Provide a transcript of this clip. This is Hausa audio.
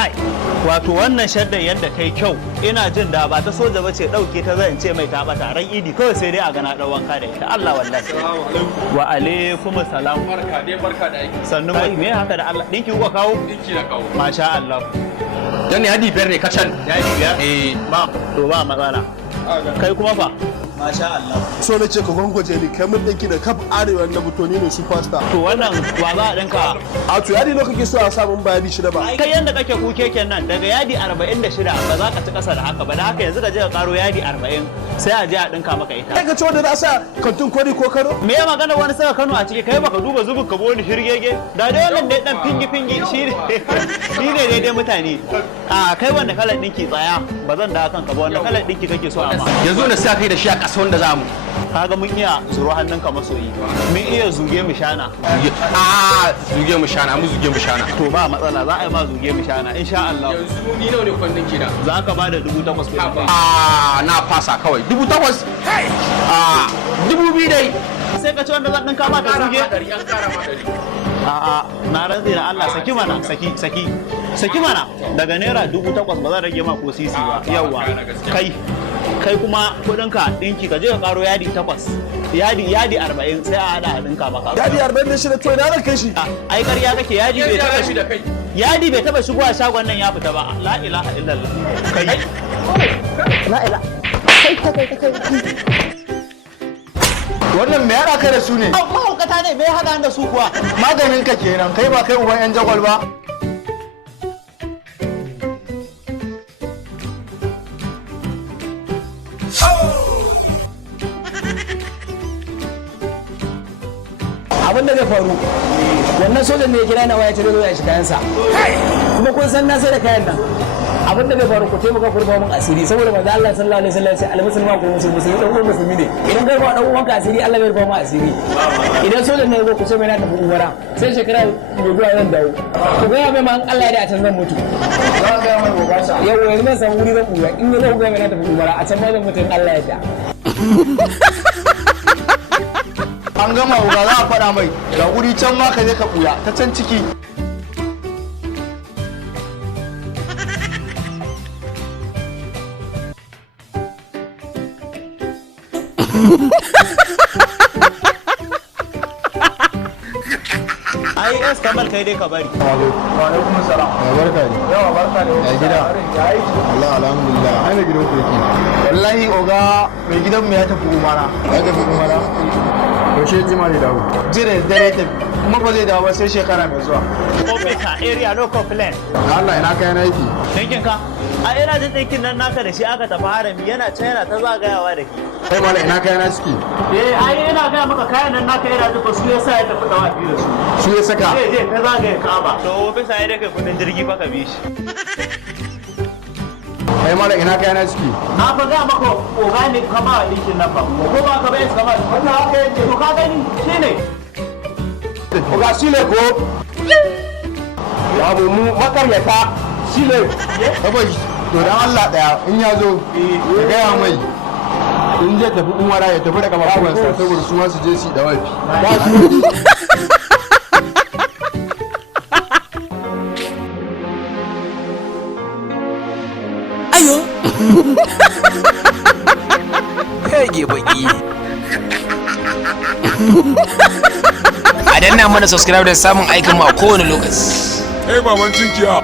kai wato wannan shaddan yadda kai kyau ina jin da ba ta soja bace dauke ta zan ce mai ta bata ran idi kawai sai dai a gana dan wanka da ita Allah wallahi wa alaikum assalam barka da aiki sannu mai me haka da Allah dinki kuka kawo dinki na kawo masha Allah dan yadi biyar ne kacan yadi biyar ba to ba matsala kai kuma fa masha Allah so na ce ka gwangwaje ni kai mun dinki da kaf arewa na butoni ne superstar to wannan wa za a dinka a to yadi ne kake so a samu bayani shida ba kai yanda kake ku keken nan daga yadi 46 ba za ka ci kasa da haka ba da haka yanzu ka je ka karo yadi 40 sai a je a dinka maka ita kai ka ce wanda za sa kantin kori ko Kano me ya magana wani saka Kano a ciki kai baka duba zubin ka boni shirgege da dai wannan dai dan fingi shi ne dai mutane a kai wanda kalar dinki tsaya ba zan da kanka ba wanda kalar dinki kake so amma yanzu na sa kai da shi a ƙasa wanda za mu kaga mun iya zuro hannunka masoyi mun iya zuge mu shana zuge mu shana to ba matsala za a yi ma zuge mu shana insha Allah yanzu ni nawa ne kwannin kina za ka bada 8,000 kuɗi na fasa kawai 8,000 2,000 dai sai ka ci wanda zan dinka ma ka zuge an kara ma 100 a'a na rantsi da Allah saki mana saki mana daga naira 8,000 ba zan rage ma ko sisi ba yawa kai kuma kudinka dinki ka je ka karo yadi 8 yadi 40 sai a hada a dinka maka yadi 46 to ina ran kai shi ai ƙarya kake yadi bai taba shi da kai yadi bai taba shigowa shagon nan ya fita ba la ilaha illallah kai la ilaha kai wannan me yara kai da su ne mahaukata ne me ya hada da su kuwa maganin ka kenan kai ba kai uban yan jagwal ba abin da zai faru wannan sojan ne ya kira na waya ta zo ya shi kayansa kuma kun san na sai da kayan nan abin da zai faru ku taimaka ku rufa mun asiri saboda manzo Allah sallallahu alaihi wasallam ya ce al-muslimu ko musulmi dan uwan musulmi ne idan ka rufa dan uwan ka asiri Allah bai rufa mu asiri idan sojan ne ya zo ku ce mai na tafi umara sai shekara mai zuwa zan dawo ku ga mai ma an Allah ya da a can zan mutu za ga mai gobasa yau yanzu zan samu wuri zan buya in ya zo ga mai na tafi umara a can ma zan mutu Allah ya da an gama uga za a faɗa mai ga guri can ma ka je ka ɓuya ta can ciki ai es kamal kai dai ka bari wa alaikum salam ya barka ne yawa barka ne ya gida Allah alhamdulillah ai mai gidan ku yake wallahi oga mai gidan mu ya tafi umara yaushe jima ne dawo jire dare ta kuma ba zai dawo ba sai shekara mai zuwa officer area no complain Allah ina kai na yake dinkin ka a ina jin dinkin nan naka da shi aka tafi harami yana can yana ta zagayawa da ke kai mala ina kai na ciki ai ina ga maka kayan nan naka yana duka su yasa ya tafi dawa biyu da su ya saka je ka zagaya Ka'aba to officer ya dake kudin jirgi fa ka bi shi kai mala ina kai na ciki na fa ga maka organic kama dinkin nan fa ko ba ka bai kama wannan haka yake to ka gani shine oga shine ko abu mu makaryata shine kawai to dan Allah daya in ya zo ya gaya mai in zai tafi umara ya tafi da kafafuwansa saboda su ma su je su da wafi ba su ayo kage baki a danna mana subscribe da samun aikin mu a kowane lokaci baban cinkiya